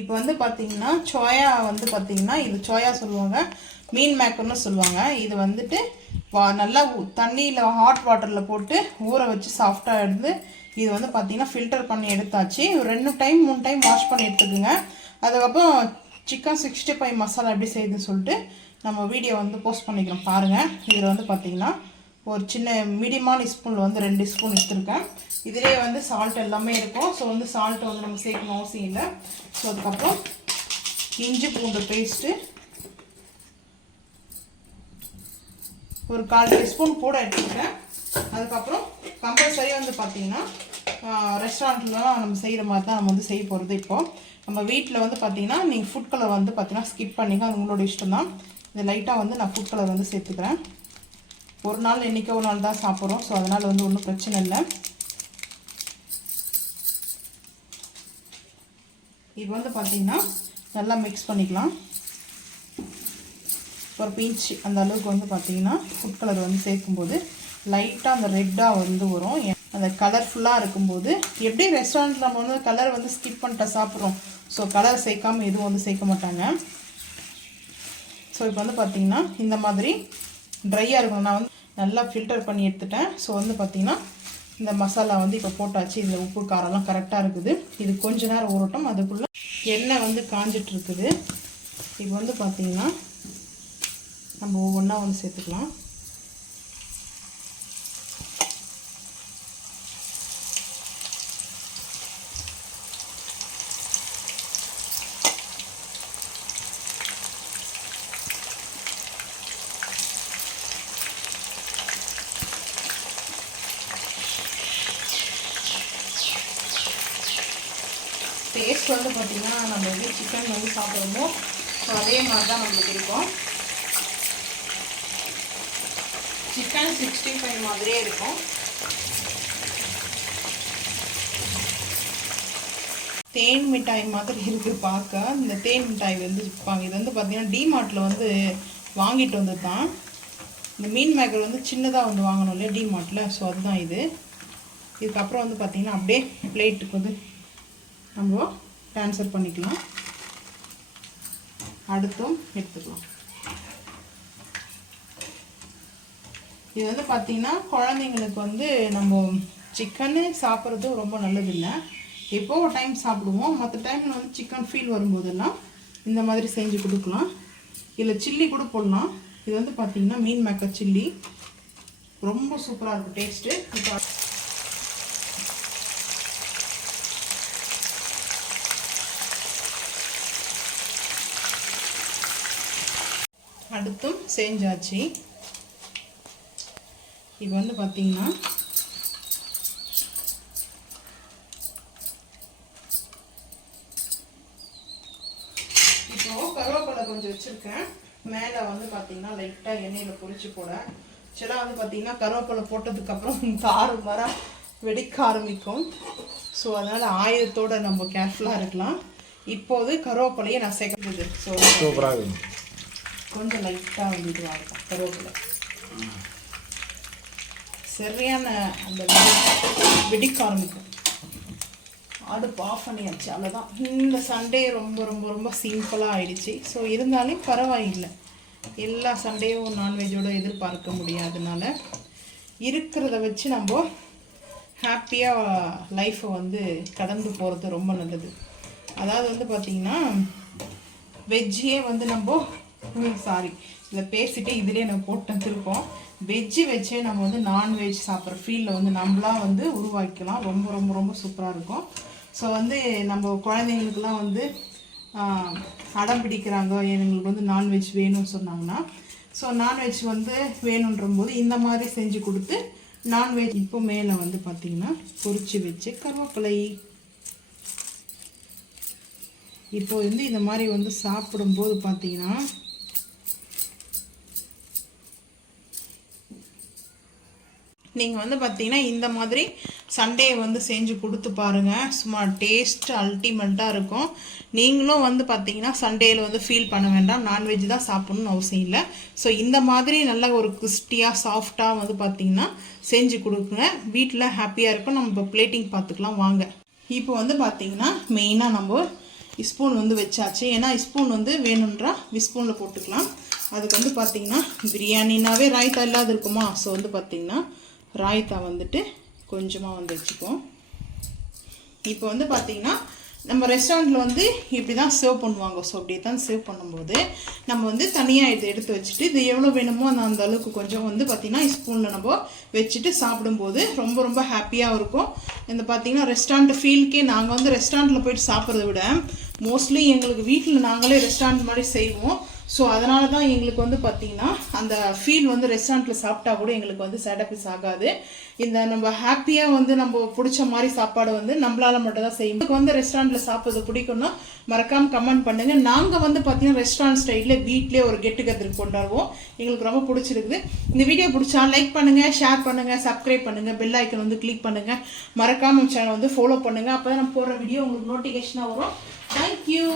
இப்போ வந்து பார்த்தீங்கன்னா சோயா வந்து பார்த்தீங்கன்னா இது சோயா சொல்லுவாங்க, மீன் மேக்கர்னு சொல்லுவாங்க. இது வந்துட்டு நல்லா தண்ணியில் ஹாட் வாட்டரில் போட்டு ஊற வச்சு சாஃப்டாக எடுத்து இது வந்து பார்த்தீங்கன்னா ஃபில்டர் பண்ணி எடுத்தாச்சு. 2 டைம் 3 டைம் வாஷ் பண்ணி எடுத்துக்குங்க. அதுக்கப்புறம் சிக்கன் 65 மசாலா எப்படி செய்யுதுன்னு சொல்லிட்டு நம்ம வீடியோ வந்து போஸ்ட் பண்ணிக்கிறோம் பாருங்கள். இதில் வந்து பார்த்தீங்கன்னா ஒரு சின்ன மீடியமான ஸ்பூனில் வந்து 2 ஸ்பூன் எடுத்துருக்கேன். இதிலே வந்து சால்ட் எல்லாமே இருக்கும். ஸோ வந்து சால்ட்டை வந்து நம்ம சேர்க்கணும் அவசியம் இல்லை. ஸோ அதுக்கப்புறம் இஞ்சி பூண்டு பேஸ்ட்டு ஒரு 1/4 டீஸ்பூன் கூட எடுத்துக்கிட்டேன். அதுக்கப்புறம் கம்பல்சரி வந்து பார்த்திங்கன்னா ரெஸ்டாரண்ட்லாம் நம்ம செய்கிற மாதிரி தான் நம்ம வந்து செய்ய போகிறது. இப்போது நம்ம வீட்டில் வந்து பார்த்திங்கன்னா நீங்கள் ஃபுட் கலர் வந்து பார்த்திங்கன்னா ஸ்கிப் பண்ணிங்க, அது உங்களோட இஷ்டம் தான். இது லைட்டாக வந்து நான் ஃபுட் கலர் வந்து சேர்த்துக்கிறேன். ஒரு நாள் என்றைக்கோ ஒரு நாள் தான் சாப்பிட்றோம். ஸோ அதனால் வந்து ஒன்றும் பிரச்சனை இல்லை. இது வந்து பார்த்திங்கன்னா நல்லா மிக்ஸ் பண்ணிக்கலாம். ஒரு பிஞ்ச் அந்த அளவுக்கு வந்து பார்த்திங்கன்னா ஃபுட் கலர் வந்து சேர்க்கும்போது லைட்டாக அந்த ரெட்டாக வந்து வரும். அந்த கலர்ஃபுல்லாக இருக்கும்போது எப்படி ரெஸ்டாரண்ட்டில் நம்ம வந்து கலர் வந்து ஸ்கிப் பண்ணிட்டு சாப்பிட்றோம். ஸோ கலர் சேர்க்காமல் எதுவும் வந்து சேர்க்க மாட்டாங்க. ஸோ இப்போ வந்து பார்த்திங்கன்னா இந்த மாதிரி ட்ரையாக இருக்கும். நான் வந்து நல்லா ஃபில்டர் பண்ணி எடுத்துட்டேன். ஸோ வந்து பார்த்திங்கன்னா இந்த மசாலா வந்து இப்போ போட்டாச்சு. இதில் உப்பு காரம்லாம் கரெக்டாக இருக்குது. இது கொஞ்ச நேரம் ஊறட்டும். அதுக்குள்ளே எண்ணெய் வந்து காஞ்சிட்டு இருக்குது. இப்போ வந்து பார்த்திங்கன்னா நம்ம ஒவ்வொன்றா வந்து சேர்த்துக்கலாம். டேஸ்ட் வந்து பார்த்திங்கன்னா நம்ம எப்படி சிக்கன் வந்து சாப்பிட்றோமோ ஸோ அதே மாதிரி தான் நம்மளுக்கு இருக்கும். சிக்கன் 65 மாதிரியே இருக்கும். தேன் மிட்டாய் மாதிரி இருக்குது பார்க்க. இந்த தேன் மிட்டாய் வந்து விற்பாங்க. இது வந்து பார்த்திங்கன்னா டிமார்ட்டில் வந்து வாங்கிட்டு வந்து தான். இந்த மீன் மேக்கர் வந்து சின்னதாக வந்து வாங்கணும் இல்லையா டிமார்ட்டில். ஸோ அதுதான் இது. இதுக்கப்புறம் வந்து பார்த்திங்கன்னா அப்படியே பிளேட்டுக்கு வந்து நம்ம ட்ரான்ஸ்ஃபர் பண்ணிக்கலாம். அடுத்தும் எடுத்துக்கலாம். இது வந்து பார்த்திங்கன்னா குழந்தைங்களுக்கு வந்து நம்ம சிக்கன்னு சாப்பிட்றது ரொம்ப நல்லதில்லை. எப்போ ஒரு டைம் சாப்பிடுவோம். மற்ற டைமில் வந்து சிக்கன் ஃபீல் வரும்போதெல்லாம் இந்த மாதிரி செஞ்சு கொடுக்கலாம். இதில் சில்லி கூட போடலாம். இது வந்து பார்த்திங்கன்னா மீன் மேக்கர் சில்லி ரொம்ப சூப்பராக இருக்கும் டேஸ்ட்டு. இப்போ அடுத்தும் செஞ்சாச்சு. இது வந்து பார்த்திங்கன்னா இப்போது கருவேப்பிலை கொஞ்சம் வச்சுருக்கேன். மேலே வந்து பார்த்திங்கன்னா லைட்டாக எண்ணெயில் பொரிச்சு போட சில வந்து பார்த்திங்கன்னா கருவேப்பிலை போட்டதுக்கப்புறம் தாறு மர வெடிக்க ஆரம்பிக்கும். ஸோ அதனால் ஆயுதத்தோடு நம்ம கேர்ஃபுல்லாக இருக்கலாம். இப்போது கருவேப்பிலையை நான் சேர்க்குறது ஸோ சூப்பராக கொஞ்சம் லைட்டாக வந்து இதுவாக இருக்கும். கருவேப்பிலை சரியான அந்த வெடிக்க ஆரம்பிக்கும். அடுப்பு ஆஃப் பண்ணியாச்சு. அவ்வளோதான். இந்த சண்டே ரொம்ப ரொம்ப ரொம்ப சிம்பிளாக ஆயிடுச்சு. ஸோ இருந்தாலும் பரவாயில்லை. எல்லா சண்டேயும் நான்வெஜ்ஜோடு எதிர்பார்க்க முடியாதனால இருக்கிறத வச்சு நம்ம ஹாப்பியாக லைஃப்பை வந்து கடந்து போகிறது ரொம்ப நல்லது. அதாவது வந்து பார்த்திங்கன்னா வெஜ்ஜே வந்து நம்ம இதை பேசிட்டு இதிலே நம்ம போட்டேன் திருப்போம். வெஜ்ஜு வச்சே நம்ம வந்து நான்வெஜ் சாப்பிட்ற ஃபீலில் வந்து நம்மளாம் வந்து உருவாக்கிக்கலாம். ரொம்ப ரொம்ப ரொம்ப சூப்பராக இருக்கும். ஸோ வந்து நம்ம குழந்தைங்களுக்கெல்லாம் வந்து அடம் பிடிக்கிறாங்க, எங்களுக்கு வந்து நான்வெஜ் வேணும்னு சொன்னாங்கன்னா ஸோ நான்வெஜ் வந்து வேணுன்ற போது இந்த மாதிரி செஞ்சு கொடுத்து நான்வெஜ் இப்போ மேலே வந்து பார்த்திங்கன்னா பொரிச்சு வச்சு கருவேப்பிலை இப்போ வந்து இந்த மாதிரி வந்து சாப்பிடும்போது பார்த்திங்கன்னா நீங்கள் வந்து பார்த்தீங்கன்னா இந்த மாதிரி சண்டே வந்து செஞ்சு கொடுத்து பாருங்கள். சும்மா டேஸ்ட் அல்டிமேட்டாக இருக்கும். நீங்களும் வந்து பார்த்தீங்கன்னா சண்டேயில் வந்து ஃபீல் பண்ண வேண்டாம் நான்வெஜ் தான் சாப்பிட்ணுன்னு அவசியம் இல்லை. ஸோ இந்த மாதிரி நல்ல ஒரு கிறிஸ்டியாக சாஃப்டாக வந்து பார்த்தீங்கன்னா செஞ்சு கொடுக்குங்க. வீட்டில் ஹாப்பியாக இருக்கும். நம்ம இப்போ பிளேட்டிங் பார்த்துக்கலாம் வாங்க. இப்போ வந்து பார்த்தீங்கன்னா மெயினாக நம்ம ஸ்பூன் வந்து வச்சாச்சு. ஏன்னா ஸ்பூன் வந்து வேணுன்றா ஸ்பூனில் போட்டுக்கலாம். அதுக்கு வந்து பார்த்திங்கன்னா பிரியாணினாவே ராய்த்தா இல்லாத இருக்குமா, ஸோ வந்து பார்த்திங்கன்னா ராய்த்தா வந்துட்டு கொஞ்சமாக வந்து வச்சுப்போம். இப்போ வந்து பார்த்திங்கன்னா நம்ம ரெஸ்டாரண்ட்டில் வந்து இப்படி தான் சர்வ் பண்ணுவாங்க. ஸோ அப்படி தான் சர்வ் பண்ணும்போது நம்ம வந்து தனியாக இதை எடுத்து வச்சுட்டு இது எவ்வளோ வேணுமோ அந்த அளவுக்கு கொஞ்சம் வந்து பார்த்திங்கன்னா ஸ்பூனில் நம்ம வச்சுட்டு சாப்பிடும்போது ரொம்ப ரொம்ப ஹாப்பியாக இருக்கும். இந்த பார்த்திங்கன்னா ரெஸ்டாரண்ட் ஃபீல்க்கே நாங்கள் வந்து ரெஸ்டாரண்ட்டில் போய்ட்டு சாப்பிட்றத விட மோஸ்ட்லி எங்களுக்கு வீட்டில் நாங்களே ரெஸ்டாரண்ட் மாதிரி செய்வோம். ஸோ அதனால தான் எங்களுக்கு வந்து பார்த்திங்கன்னா அந்த ஃபீல் வந்து ரெஸ்டாரண்ட்டில் சாப்பிட்டா கூட எங்களுக்கு வந்து சேட்டபிஸ் ஆகாது. இந்த நம்ம ஹாப்பியாக வந்து நம்ம பிடிச்ச மாதிரி சாப்பாடு வந்து நம்மளால் மட்டும் தான் செய்யும். எனக்கு வந்து ரெஸ்டாரண்ட்டில் சாப்பிட்றது பிடிக்கும்னா மறக்காமல் கமெண்ட் பண்ணுங்கள். நாங்கள் வந்து பார்த்திங்கன்னா ரெஸ்டாரண்ட் ஸ்டைலில் வீட்டிலே ஒரு கெட் டுகெதர் கொண்டாடுவோம். எங்களுக்கு ரொம்ப பிடிச்சிருக்குது. இந்த வீடியோ பிடிச்சா லைக் பண்ணுங்கள், ஷேர் பண்ணுங்கள், சப்ஸ்கிரைப் பண்ணுங்கள், பெல் ஐக்கன் வந்து கிளிக் பண்ணுங்கள். மறக்காமல் சேனல் வந்து ஃபாலோ பண்ணுங்கள். அப்போ தான் நம்ம போடுற வீடியோ உங்களுக்கு நோட்டிஃபிகேஷனாக வரும். தேங்க்யூ.